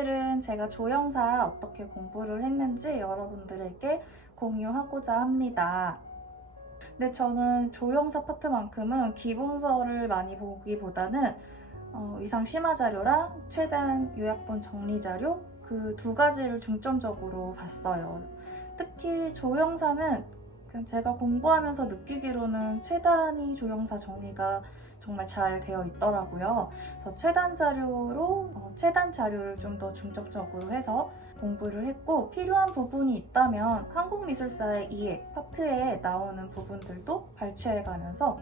오늘은 제가 조형사 어떻게 공부를 했는지 여러분들에게 공유하고자 합니다. 근데 저는 조형사 파트만큼은 기본서를 많이 보기보다는 위상 심화 자료랑 최단 요약본 정리 자료 그 두 가지를 중점적으로 봤어요. 특히 조형사는 제가 공부하면서 느끼기로는 최단위 조형사 정리가 정말 잘 되어 있더라고요. 그래서 최단 자료를 좀 더 중점적으로 해서 공부를 했고, 필요한 부분이 있다면 한국미술사의 이해 파트에 나오는 부분들도 발췌해가면서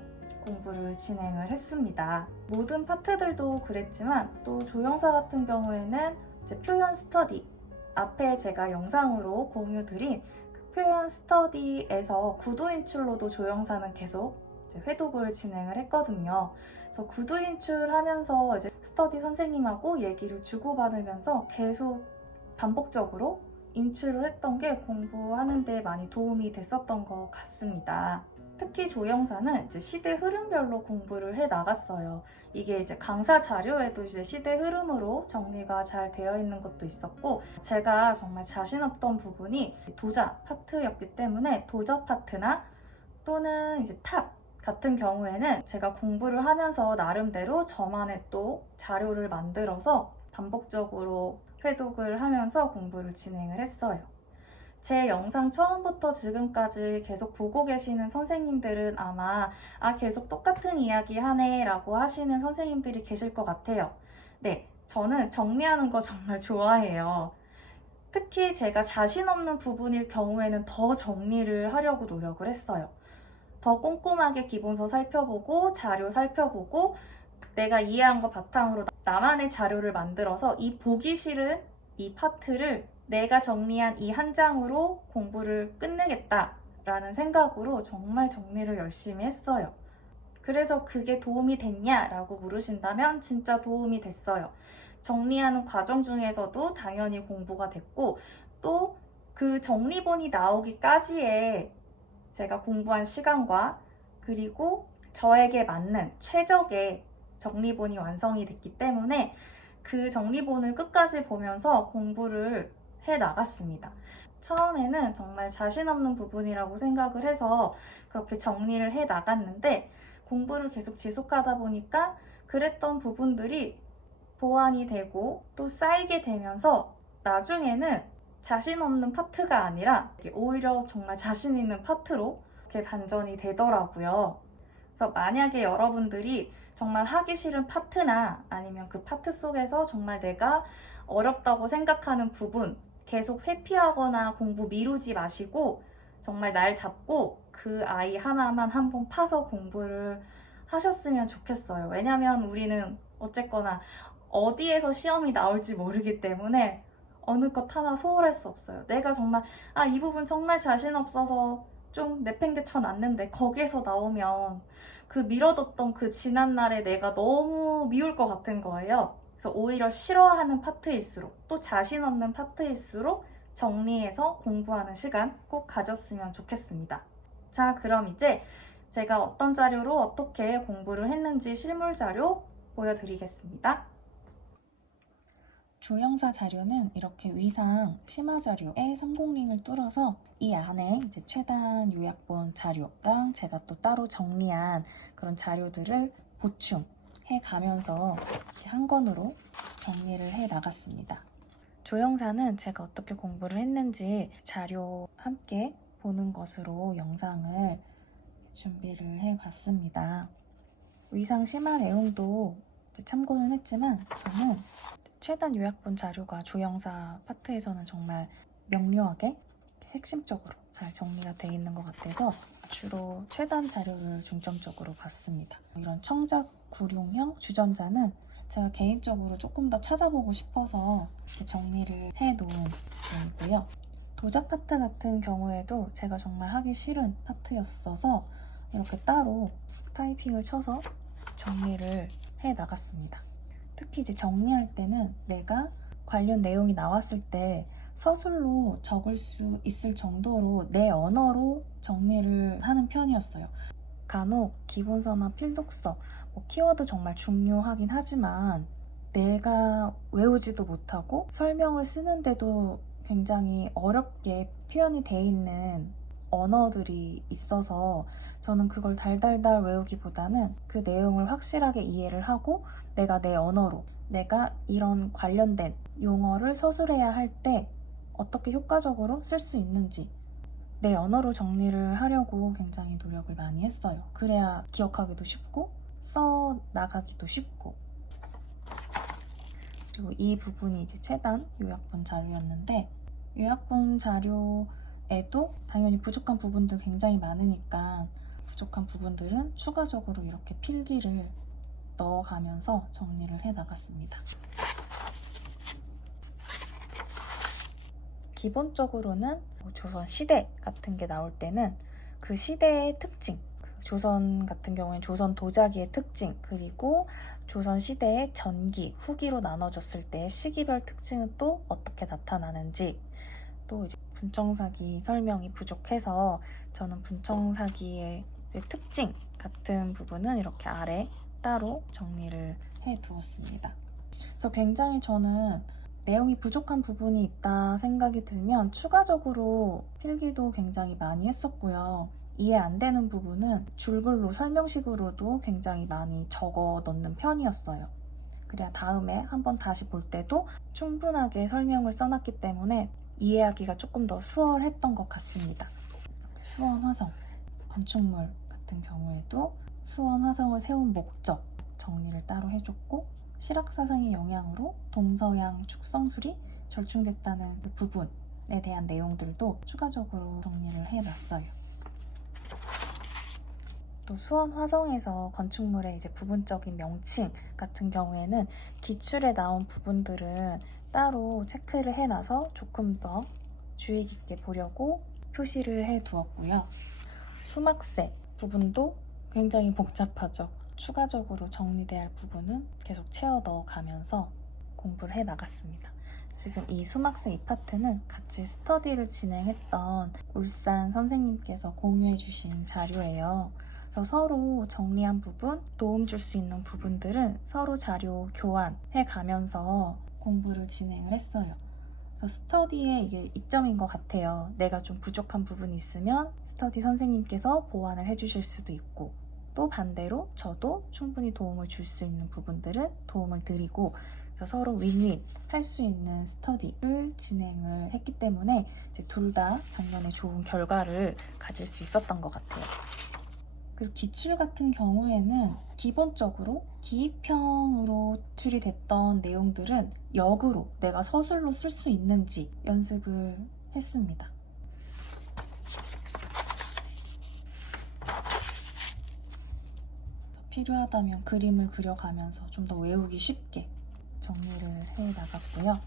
공부를 진행을 했습니다. 모든 파트들도 그랬지만 또 조형사 같은 경우에는 이제 표현 스터디, 앞에 제가 영상으로 공유드린 그 표현 스터디에서 구도 인출로도 조형사는 계속 이제 회독을 진행을 했거든요. 그래서 구도 인출하면서 이제 스터디 선생님하고 얘기를 주고받으면서 계속 반복적으로 인출을 했던 게 공부하는 데 많이 도움이 됐었던 것 같습니다. 특히 조형사는 이제 시대 흐름별로 공부를 해 나갔어요. 이게 이제 강사 자료에도 이제 시대 흐름으로 정리가 잘 되어 있는 것도 있었고, 제가 정말 자신 없던 부분이 도자 파트였기 때문에 도자 파트나 또는 이제 탑 같은 경우에는 제가 공부를 하면서 나름대로 저만의 또 자료를 만들어서 반복적으로 회독을 하면서 공부를 진행을 했어요. 제 영상 처음부터 지금까지 계속 보고 계시는 선생님들은 아마 계속 똑같은 이야기 하네 라고 하시는 선생님들이 계실 것 같아요. 네, 저는 정리하는 거 정말 좋아해요. 특히 제가 자신 없는 부분일 경우에는 더 정리를 하려고 노력을 했어요. 더 꼼꼼하게 기본서 살펴보고 자료 살펴보고 내가 이해한 거 바탕으로 나만의 자료를 만들어서 이 보기 싫은 이 파트를 내가 정리한 이 한 장으로 공부를 끝내겠다라는 생각으로 정말 정리를 열심히 했어요. 그래서 그게 도움이 됐냐라고 물으신다면 진짜 도움이 됐어요. 정리하는 과정 중에서도 당연히 공부가 됐고, 또 그 정리본이 나오기까지의 제가 공부한 시간과 그리고 저에게 맞는 최적의 정리본이 완성이 됐기 때문에 그 정리본을 끝까지 보면서 공부를 해 나갔습니다. 처음에는 정말 자신 없는 부분이라고 생각을 해서 그렇게 정리를 해 나갔는데, 공부를 계속 지속하다 보니까 그랬던 부분들이 보완이 되고 또 쌓이게 되면서 나중에는 자신 없는 파트가 아니라 오히려 정말 자신 있는 파트로 이렇게 반전이 되더라고요. 그래서 만약에 여러분들이 정말 하기 싫은 파트나 아니면 그 파트 속에서 정말 내가 어렵다고 생각하는 부분 계속 회피하거나 공부 미루지 마시고 정말 날 잡고 그 아이 하나만 한번 파서 공부를 하셨으면 좋겠어요. 왜냐면 우리는 어쨌거나 어디에서 시험이 나올지 모르기 때문에 어느 것 하나 소홀할 수 없어요. 내가 정말 이 부분 정말 자신 없어서 좀 내팽개쳐 놨는데 거기에서 나오면 그 미뤄뒀던 그 지난날에 내가 너무 미울 것 같은 거예요. 그래서 오히려 싫어하는 파트일수록 또 자신 없는 파트일수록 정리해서 공부하는 시간 꼭 가졌으면 좋겠습니다. 자, 그럼 이제 제가 어떤 자료로 어떻게 공부를 했는지 실물 자료 보여드리겠습니다. 조형사 자료는 이렇게 위상 심화 자료에 300링을 뚫어서 이 안에 이제 최단 요약본 자료랑 제가 또 따로 정리한 그런 자료들을 보충해 가면서 이렇게 한 권으로 정리를 해 나갔습니다. 조형사는 제가 어떻게 공부를 했는지 자료 함께 보는 것으로 영상을 준비를 해 봤습니다. 위상 심화 내용도 참고는 했지만 저는 최단 요약본 자료가 조형사 파트에서는 정말 명료하게 핵심적으로 잘 정리가 되어 있는 것 같아서 주로 최단 자료를 중점적으로 봤습니다. 이런 청작 구룡형 주전자는 제가 개인적으로 조금 더 찾아보고 싶어서 정리를 해놓은 내용이고요. 도자 파트 같은 경우에도 제가 정말 하기 싫은 파트였어서 이렇게 따로 타이핑을 쳐서 정리를 해 나갔습니다. 특히 이제 정리할 때는 내가 관련 내용이 나왔을 때 서술로 적을 수 있을 정도로 내 언어로 정리를 하는 편이었어요. 간혹 기본서나 필독서, 키워드 정말 중요하긴 하지만 내가 외우지도 못하고 설명을 쓰는데도 굉장히 어렵게 표현이 돼 있는 언어들이 있어서 저는 그걸 달달달 외우기보다는 그 내용을 확실하게 이해를 하고 내가 내 언어로 내가 이런 관련된 용어를 서술해야 할 때 어떻게 효과적으로 쓸 수 있는지 내 언어로 정리를 하려고 굉장히 노력을 많이 했어요. 그래야 기억하기도 쉽고 써 나가기도 쉽고. 그리고 이 부분이 이제 최단 요약본 자료였는데 요약본 자료에도 당연히 부족한 부분들 굉장히 많으니까 부족한 부분들은 추가적으로 이렇게 필기를 넣어가면서 정리를 해 나갔습니다. 기본적으로는 조선 시대 같은 게 나올 때는 그 시대의 특징, 조선 같은 경우에는 조선 도자기의 특징, 그리고 조선 시대의 전기, 후기로 나눠졌을 때 시기별 특징은 또 어떻게 나타나는지, 또 이제 분청사기 설명이 부족해서 저는 분청사기의 특징 같은 부분은 이렇게 아래 따로 정리를 해 두었습니다. 그래서 굉장히 저는 내용이 부족한 부분이 있다 생각이 들면 추가적으로 필기도 굉장히 많이 했었고요. 이해 안 되는 부분은 줄글로 설명식으로도 굉장히 많이 적어 넣는 편이었어요. 그래야 다음에 한번 다시 볼 때도 충분하게 설명을 써놨기 때문에 이해하기가 조금 더 수월했던 것 같습니다. 수원 화성, 건축물 같은 경우에도 수원 화성을 세운 목적 정리를 따로 해줬고 실학사상의 영향으로 동서양 축성술이 절충됐다는 그 부분에 대한 내용들도 추가적으로 정리를 해놨어요. 또 수원 화성에서 건축물의 이제 부분적인 명칭 같은 경우에는 기출에 나온 부분들은 따로 체크를 해놔서 조금 더 주의 깊게 보려고 표시를 해두었고요. 수막세 부분도 굉장히 복잡하죠. 추가적으로 정리돼야 할 부분은 계속 채워 넣어가면서 공부를 해 나갔습니다. 지금 이 수막세 이 파트는 같이 스터디를 진행했던 울산 선생님께서 공유해 주신 자료예요. 그래서 서로 정리한 부분, 도움 줄 수 있는 부분들은 서로 자료 교환해 가면서 공부를 진행을 했어요. 그래서 스터디의 이게 이점인 것 같아요. 내가 좀 부족한 부분이 있으면 스터디 선생님께서 보완을 해주실 수도 있고 또 반대로 저도 충분히 도움을 줄 수 있는 부분들은 도움을 드리고 그래서 서로 윈윈 할 수 있는 스터디를 진행을 했기 때문에 둘 다 작년에 좋은 결과를 가질 수 있었던 것 같아요. 그리고 기출 같은 경우에는 기본적으로 기입형으로 기출이 됐던 내용들은 역으로 내가 서술로 쓸 수 있는지 연습을 했습니다. 필요하다면 그림을 그려가면서 좀 더 외우기 쉽게 정리를 해 나갔고요.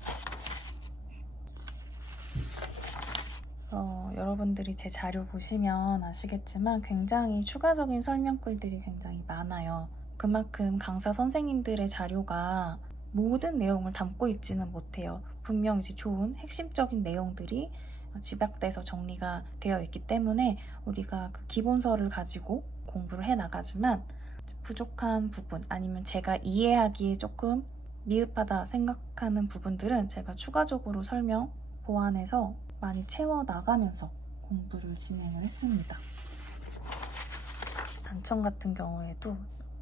여러분들이 제 자료 보시면 아시겠지만 굉장히 추가적인 설명글들이 굉장히 많아요. 그만큼 강사 선생님들의 자료가 모든 내용을 담고 있지는 못해요. 분명 이제 좋은 핵심적인 내용들이 집약돼서 정리가 되어 있기 때문에 우리가 그 기본서를 가지고 공부를 해 나가지만 부족한 부분 아니면 제가 이해하기에 조금 미흡하다 생각하는 부분들은 제가 추가적으로 설명 보완해서 많이 채워 나가면서 공부를 진행을 했습니다. 단청 같은 경우에도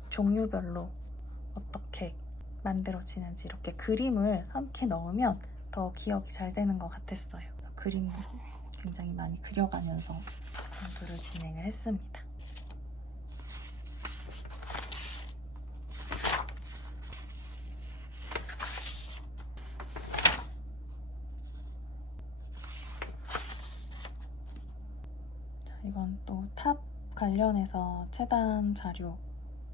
종류별로 어떻게 만들어지는지 이렇게 그림을 함께 넣으면 더 기억이 잘 되는 것 같았어요. 그림을 굉장히 많이 그려가면서 공부를 진행을 했습니다. 이건 또 탑 관련해서 체단 자료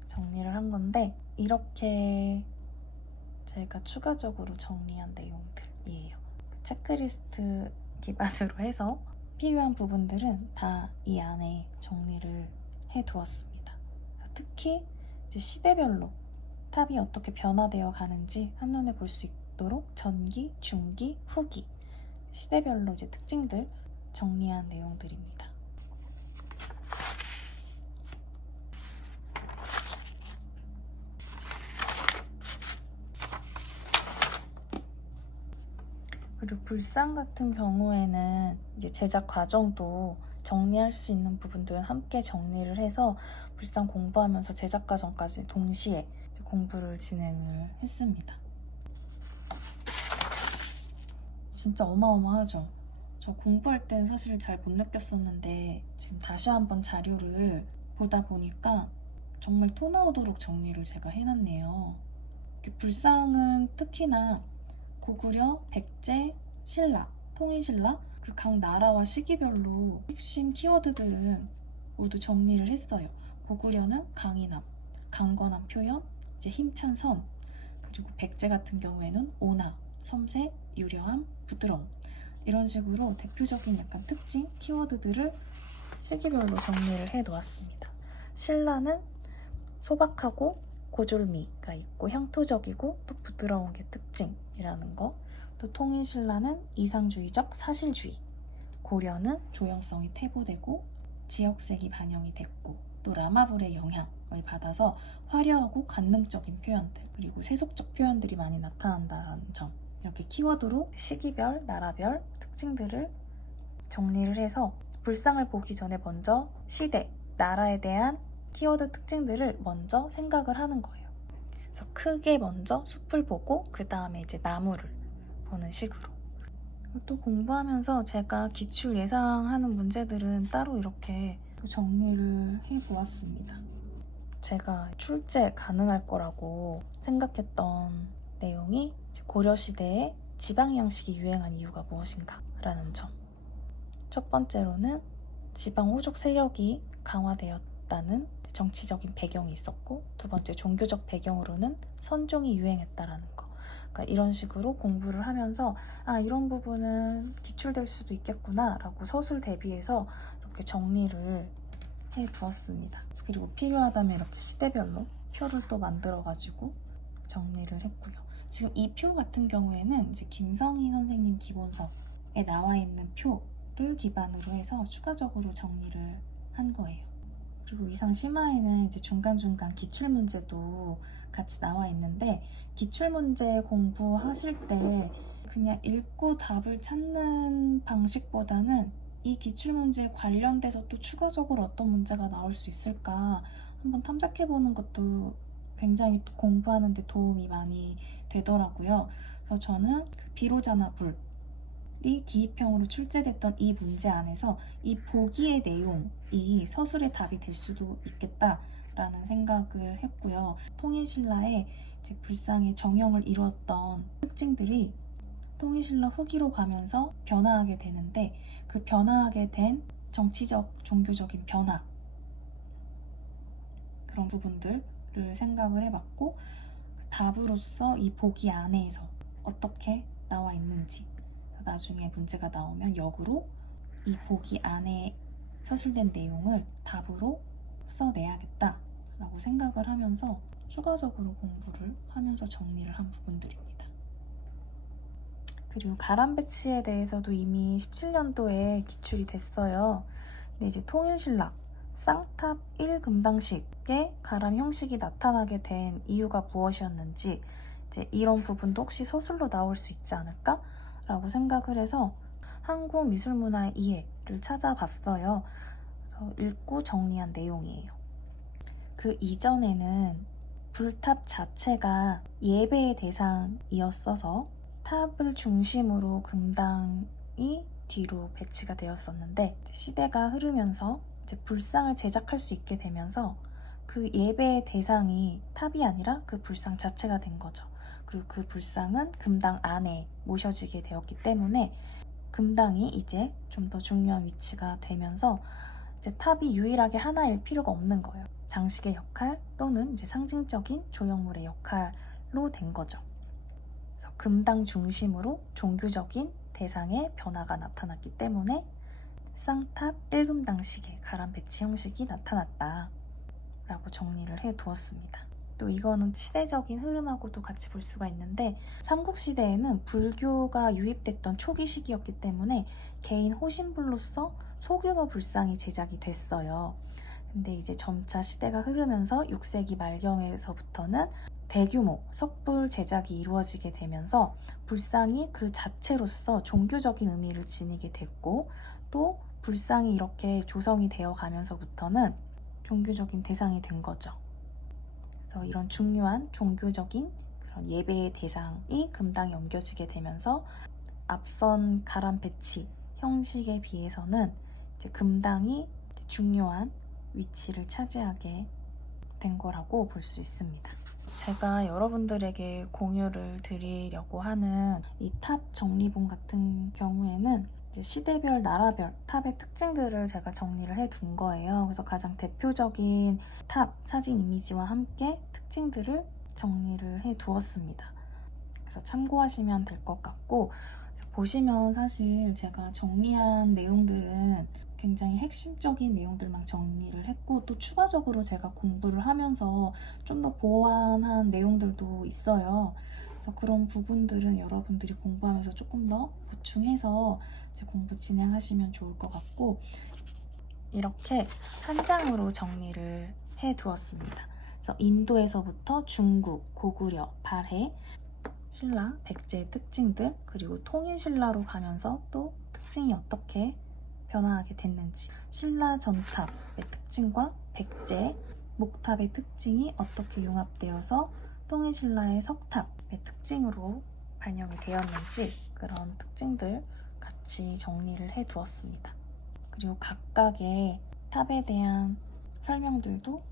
정리를 한 건데 이렇게 제가 추가적으로 정리한 내용들이에요. 체크리스트 기반으로 해서 필요한 부분들은 다 이 안에 정리를 해두었습니다. 특히 이제 시대별로 탑이 어떻게 변화되어 가는지 한눈에 볼 수 있도록 전기, 중기, 후기 시대별로 이제 특징들 정리한 내용들입니다. 그리고 불상 같은 경우에는 이제 제작 과정도 정리할 수 있는 부분들은 함께 정리를 해서 불상 공부하면서 제작 과정까지 동시에 이제 공부를 진행을 했습니다. 진짜 어마어마하죠. 저 공부할 때는 사실 잘 못 느꼈었는데 지금 다시 한번 자료를 보다 보니까 정말 토 나오도록 정리를 제가 해놨네요. 불상은 특히나 고구려, 백제, 신라, 통일신라 그 각 나라와 시기별로 핵심 키워드들은 모두 정리를 했어요. 고구려는 강인함, 강건한 표현, 이제 힘찬 선, 그리고 백제 같은 경우에는 온화, 섬세, 유려함, 부드러움 이런 식으로 대표적인 약간 특징 키워드들을 시기별로 정리를 해 놓았습니다. 신라는 소박하고 고졸미가 있고 향토적이고 또 부드러운 게 특징이라는 거. 또 통일신라는 이상주의적 사실주의. 고려는 조형성이 퇴보되고 지역색이 반영이 됐고 또 라마불의 영향을 받아서 화려하고 관능적인 표현들 그리고 세속적 표현들이 많이 나타난다는 점. 이렇게 키워드로 시기별, 나라별 특징들을 정리를 해서 불상을 보기 전에 먼저 시대, 나라에 대한 키워드 특징들을 먼저 생각을 하는 거예요. 그래서 크게 먼저 숲을 보고 그 다음에 이제 나무를 보는 식으로. 또 공부하면서 제가 기출 예상하는 문제들은 따로 이렇게 정리를 해보았습니다. 제가 출제 가능할 거라고 생각했던 내용이 고려시대에 지방 형식이 유행한 이유가 무엇인가 라는 점. 첫 번째로는 지방 호족 세력이 강화되었다는 정치적인 배경이 있었고, 두 번째 종교적 배경으로는 선종이 유행했다라는 거. 그러니까 이런 식으로 공부를 하면서 이런 부분은 기출될 수도 있겠구나 라고 서술 대비해서 이렇게 정리를 해두었습니다. 그리고 필요하다면 이렇게 시대별로 표를 또 만들어가지고 정리를 했고요. 지금 이 표 같은 경우에는 이제 김성희 선생님 기본서에 나와 있는 표를 기반으로 해서 추가적으로 정리를 한 거예요. 그리고 이상 심화에는 이제 중간중간 기출문제도 같이 나와 있는데, 기출문제 공부하실 때 그냥 읽고 답을 찾는 방식보다는 이 기출문제에 관련돼서 또 추가적으로 어떤 문제가 나올 수 있을까 한번 탐색해보는 것도 굉장히 공부하는 데 도움이 많이 되더라고요. 그래서 저는 비로자나 불이 기입형으로 출제됐던 이 문제 안에서 이 보기의 내용이 서술의 답이 될 수도 있겠다라는 생각을 했고요. 통일신라의 이제 불상의 정형을 이루었던 특징들이 통일신라 후기로 가면서 변화하게 되는데, 그 변화하게 된 정치적, 종교적인 변화, 그런 부분들을 생각을 해봤고, 답으로서 이 보기 안에서 어떻게 나와 있는지, 나중에 문제가 나오면 역으로 이 보기 안에 서술된 내용을 답으로 써내야겠다라고 생각을 하면서 추가적으로 공부를 하면서 정리를 한 부분들입니다. 그리고 가람 배치에 대해서도 이미 17년도에 기출이 됐어요. 근데 이제 통일신라 쌍탑 1금당식의 가람 형식이 나타나게 된 이유가 무엇이었는지, 이제 이런 부분도 혹시 서술로 나올 수 있지 않을까? 라고 생각을 해서 한국 미술문화의 이해를 찾아봤어요. 그래서 읽고 정리한 내용이에요. 그 이전에는 불탑 자체가 예배의 대상이었어서 탑을 중심으로 금당이 뒤로 배치가 되었었는데, 시대가 흐르면서 이제 불상을 제작할 수 있게 되면서 그 예배의 대상이 탑이 아니라 그 불상 자체가 된 거죠. 그리고 그 불상은 금당 안에 모셔지게 되었기 때문에 금당이 이제 좀 더 중요한 위치가 되면서 이제 탑이 유일하게 하나일 필요가 없는 거예요. 장식의 역할 또는 이제 상징적인 조형물의 역할로 된 거죠. 그래서 금당 중심으로 종교적인 대상의 변화가 나타났기 때문에 쌍탑 1금당식의 가람 배치 형식이 나타났다 라고 정리를 해 두었습니다. 또 이거는 시대적인 흐름하고도 같이 볼 수가 있는데, 삼국시대에는 불교가 유입됐던 초기 시기였기 때문에 개인 호신불로서 소규모 불상이 제작이 됐어요. 근데 이제 점차 시대가 흐르면서 6세기 말경에서부터는 대규모 석불 제작이 이루어지게 되면서 불상이 그 자체로서 종교적인 의미를 지니게 됐고, 또 불상이 이렇게 조성이 되어 가면서부터는 종교적인 대상이 된 거죠. 그래서 이런 중요한 종교적인 그런 예배의 대상이 금당에 옮겨지게 되면서 앞선 가람 배치 형식에 비해서는 이제 금당이 이제 중요한 위치를 차지하게 된 거라고 볼 수 있습니다. 제가 여러분들에게 공유를 드리려고 하는 이 탑 정리본 같은 경우에는 이제 시대별, 나라별 탑의 특징들을 제가 정리를 해둔 거예요. 그래서 가장 대표적인 탑 사진 이미지와 함께 특징들을 정리를 해두었습니다. 그래서 참고하시면 될 것 같고, 보시면 사실 제가 정리한 내용들은 굉장히 핵심적인 내용들만 정리를 했고, 또 추가적으로 제가 공부를 하면서 좀 더 보완한 내용들도 있어요. 그래서 그런 부분들은 여러분들이 공부하면서 조금 더 보충해서 이제 공부 진행하시면 좋을 것 같고, 이렇게 한 장으로 정리를 해두었습니다. 그래서 인도에서부터 중국, 고구려, 발해, 신라, 백제의 특징들, 그리고 통일신라로 가면서 또 특징이 어떻게 변화하게 됐는지, 신라 전탑의 특징과 백제, 목탑의 특징이 어떻게 융합되어서 통일신라의 석탑의 특징으로 반영이 되었는지, 그런 특징들 같이 정리를 해두었습니다. 그리고 각각의 탑에 대한 설명들도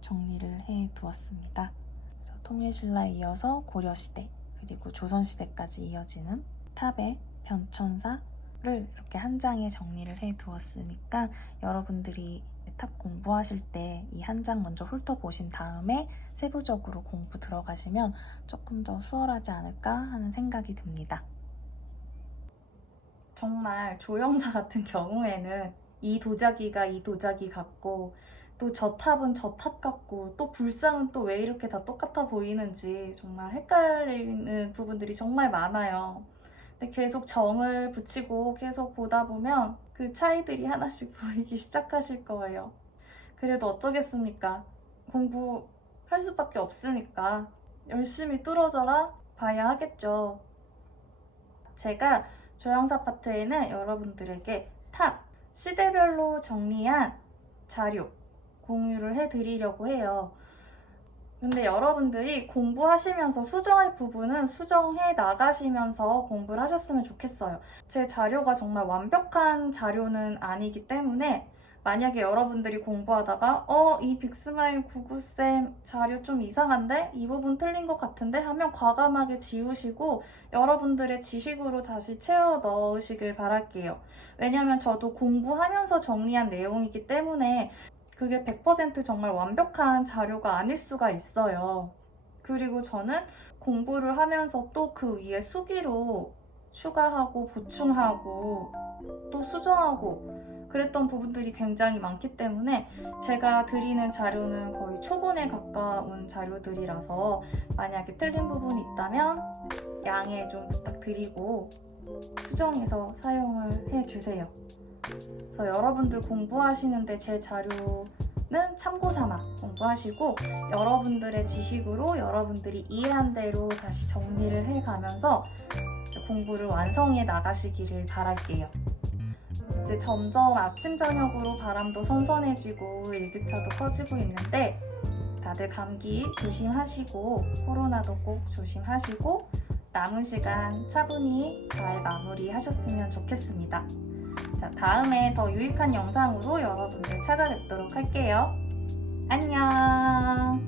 정리를 해두었습니다. 그래서 통일신라에 이어서 고려시대, 그리고 조선시대까지 이어지는 탑의 변천사를 이렇게 한 장에 정리를 해두었으니까 여러분들이 탑 공부하실 때 이 한 장 먼저 훑어보신 다음에 세부적으로 공부 들어가시면 조금 더 수월하지 않을까 하는 생각이 듭니다. 정말 조형사 같은 경우에는 이 도자기가 이 도자기 같고, 또 저 탑은 저 탑 같고, 또 불상은 또 왜 이렇게 다 똑같아 보이는지 정말 헷갈리는 부분들이 정말 많아요. 근데 계속 정을 붙이고 계속 보다 보면 그 차이들이 하나씩 보이기 시작하실 거예요. 그래도 어쩌겠습니까? 공부할 수밖에 없으니까 열심히 뚫어져라 봐야 하겠죠. 제가 조형사 파트에는 여러분들에게 탑 시대별로 정리한 자료 공유를 해드리려고 해요. 근데 여러분들이 공부하시면서 수정할 부분은 수정해 나가시면서 공부를 하셨으면 좋겠어요. 제 자료가 정말 완벽한 자료는 아니기 때문에 만약에 여러분들이 공부하다가 이 빅스마일 99쌤 자료 좀 이상한데? 이 부분 틀린 것 같은데? 하면 과감하게 지우시고 여러분들의 지식으로 다시 채워 넣으시길 바랄게요. 왜냐면 저도 공부하면서 정리한 내용이기 때문에 그게 100% 정말 완벽한 자료가 아닐 수가 있어요. 그리고 저는 공부를 하면서 또 그 위에 수기로 추가하고 보충하고 또 수정하고 그랬던 부분들이 굉장히 많기 때문에 제가 드리는 자료는 거의 초본에 가까운 자료들이라서 만약에 틀린 부분이 있다면 양해 좀 부탁드리고 수정해서 사용을 해주세요. 그래서 여러분들 공부하시는데 제 자료는 참고 삼아 공부하시고 여러분들의 지식으로 여러분들이 이해한 대로 다시 정리를 해가면서 공부를 완성해 나가시기를 바랄게요. 이제 점점 아침 저녁으로 바람도 선선해지고 일교차도 커지고 있는데 다들 감기 조심하시고 코로나도 꼭 조심하시고 남은 시간 차분히 잘 마무리하셨으면 좋겠습니다. 자, 다음에 더 유익한 영상으로 여러분들 찾아뵙도록 할게요. 안녕!